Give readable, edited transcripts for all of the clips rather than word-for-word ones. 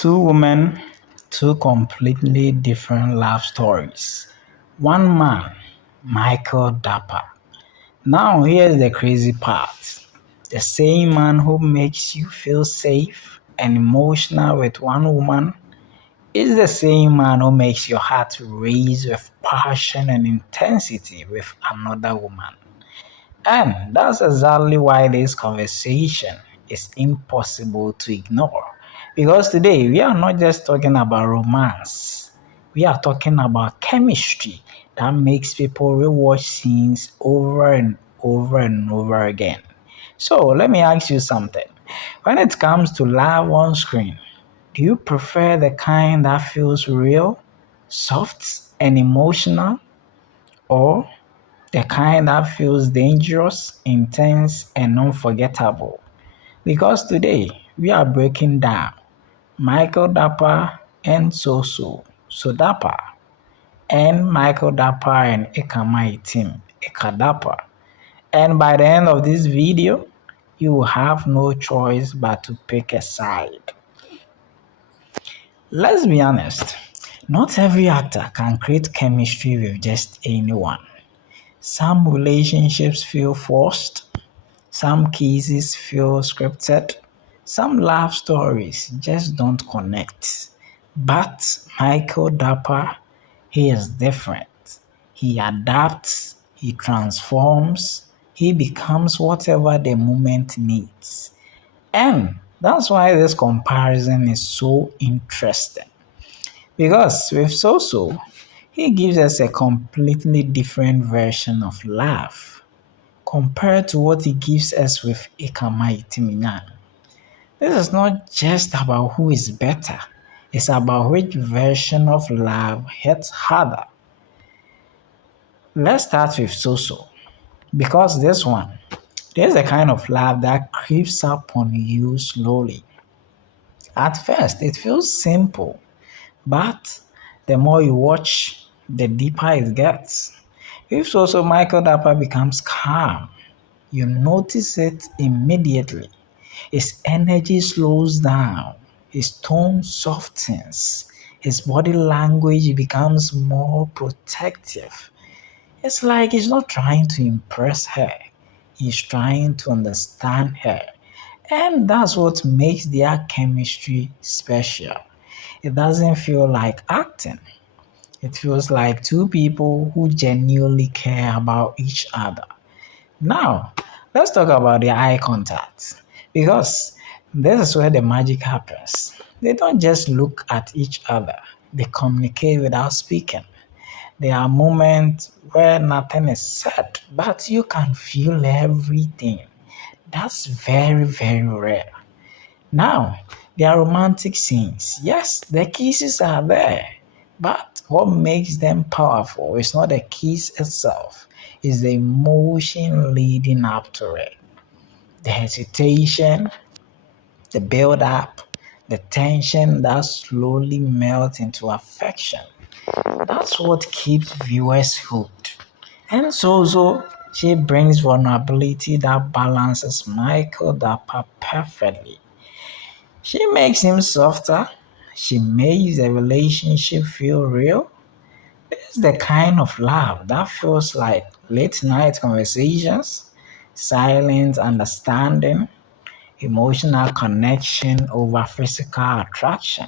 Two women, two completely different love stories. One man, Michael Dappa. Now, here's the crazy part. The same man who makes you feel safe and emotional with one woman is the same man who makes your heart race with passion and intensity with another woman. And that's exactly why this conversation is impossible to ignore. Because today we are not just talking about romance, we are talking about chemistry that makes people rewatch scenes over and over and over again. So let me ask you something. When it comes to love on screen, do you prefer the kind that feels real, soft, and emotional, or the kind that feels dangerous, intense, and unforgettable? Because today we are breaking down Michael Dappa and Soso, Sodappa, and Michael Dappa and Ekama Etim Ikadappa. And by the end of this video, you will have no choice but to pick a side. Let's be honest, not every actor can create chemistry with just anyone. Some relationships feel forced, some cases feel scripted, some love stories just don't connect. But Michael Dapper, he is different. He adapts, he transforms, he becomes whatever the moment needs. And that's why this comparison is so interesting. Because with Soso, he gives us a completely different version of love compared to what he gives us with Ekama Etim Inyang. This is not just about who is better, it's about which version of love hits harder. Let's start with Soso, because there's a kind of love that creeps up on you slowly. At first, it feels simple, but the more you watch, the deeper it gets. If Soso Michael Dapper becomes calm, you notice it immediately. His energy slows down, his tone softens, his body language becomes more protective. It's like he's not trying to impress her, he's trying to understand her. And that's what makes their chemistry special. It doesn't feel like acting. It feels like two people who genuinely care about each other. Now, let's talk about the eye contact because this is where the magic happens. They don't just look at each other, they communicate without speaking. There are moments where nothing is said, but you can feel everything. That's very, very rare. Now, there are romantic scenes. Yes, the kisses are there. But what makes them powerful is not the kiss itself, it's the emotion leading up to it. The hesitation, the build up, the tension that slowly melts into affection. That's what keeps viewers hooked. And Sozo, she brings vulnerability that balances Michael Dapper perfectly. She makes him softer. She makes the relationship feel real. It's the kind of love that feels like late night conversations, silent understanding, emotional connection over physical attraction.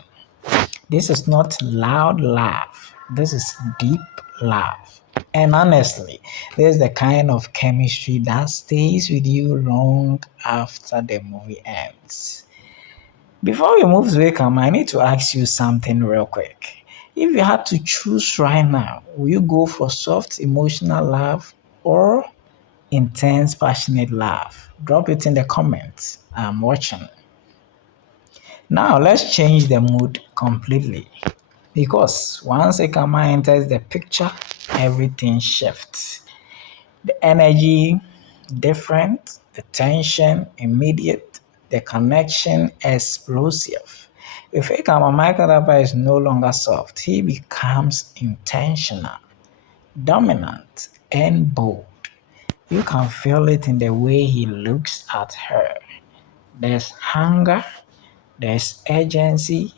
This is not loud love. This is deep love. And honestly, this is the kind of chemistry that stays with you long after the movie ends. Before we move to Ekam, I need to ask you something real quick. If you had to choose right now, will you go for soft emotional love or intense passionate love? Drop it in the comments. I'm watching. Now let's change the mood completely. Because once Ekama enters the picture, everything shifts. The energy different, the tension immediate, the connection explosive. If Ekama Michael Dapper is no longer soft, he becomes intentional, dominant, and bold. You can feel it in the way he looks at her. There's hunger, there's urgency,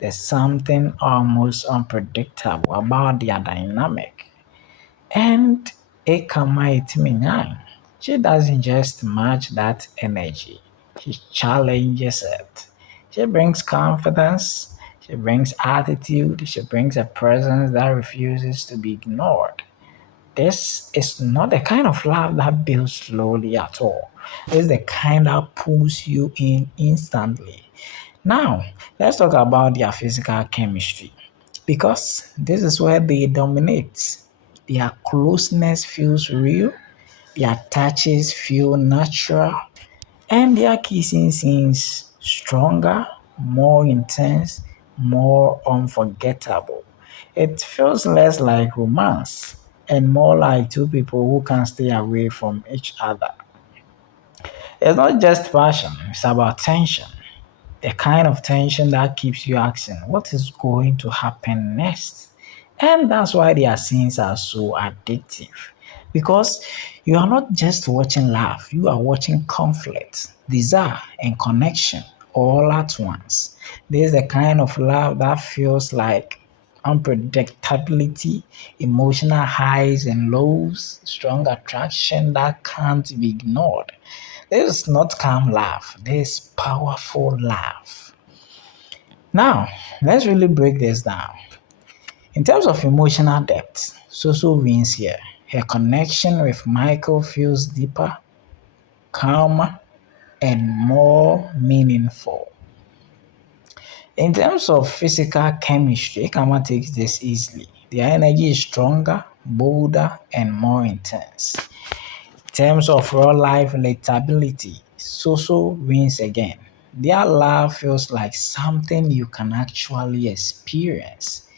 There's something almost unpredictable about their dynamic. And Ekama Etim Inyang, she doesn't just match that energy, she challenges it. She brings confidence, she brings attitude, she brings a presence that refuses to be ignored. This is not the kind of love that builds slowly at all. It's the kind that pulls you in instantly. Now, let's talk about their physical chemistry because this is where they dominate. Their closeness feels real, their touches feel natural, and their kissing scenes stronger, more intense, more unforgettable. It feels less like romance and more like two people who can't stay away from each other. It's not just passion, it's about tension. The kind of tension that keeps you asking, what is going to happen next? And that's why their scenes are so addictive. Because you are not just watching love, you are watching conflict, desire, and connection all at once. This is the kind of love that feels like unpredictability, emotional highs and lows, strong attraction that can't be ignored. This is not calm love, this is powerful love. Now, let's really break this down. In terms of emotional depth, Soso wins here. Her connection with Michael feels deeper, calmer, and more meaningful. In terms of physical chemistry, Ekama takes this easily. Their energy is stronger, bolder, and more intense. In terms of real life relatability, Soso wins again. Their love feels like something you can actually experience.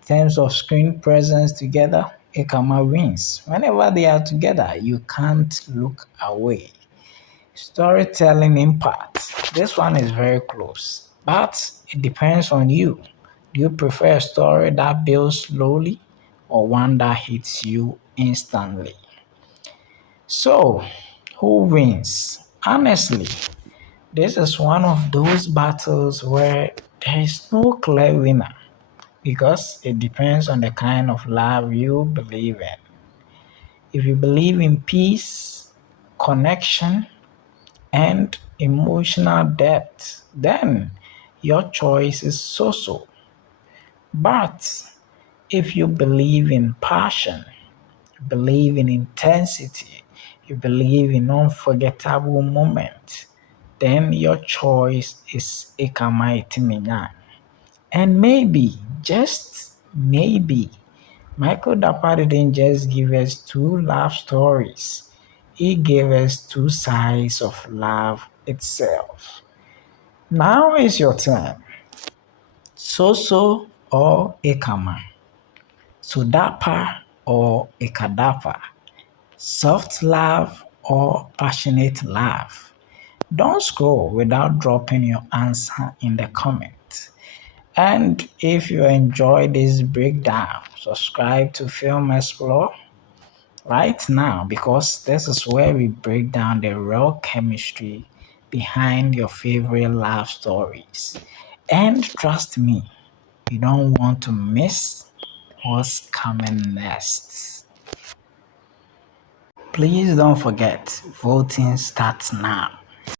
In terms of screen presence together, Ekama wins. Whenever they are together, you can't look away. Storytelling impact. This one is very close, but it depends on you. Do you prefer a story that builds slowly or one that hits you instantly? So, who wins? Honestly, this is one of those battles where there is no clear winner because it depends on the kind of love you believe in. If you believe in peace, connection, and emotional depth, then your choice is so. But if you believe in passion, you believe in intensity, you believe in unforgettable moments, then your choice is Ekama Etim Inyang. And maybe, just maybe, Michael Dappa didn't just give us two love stories. He gave us two sides of love itself. Now is your turn. Soso or Ekama? Sudapa or Ekadapa? Soft love or passionate love? Don't scroll without dropping your answer in the comments. And if you enjoy this breakdown, subscribe to Film Explore right now because this is where we break down the real chemistry behind your favorite love stories. And trust me, you don't want to miss what's coming next. Please don't forget, voting starts now.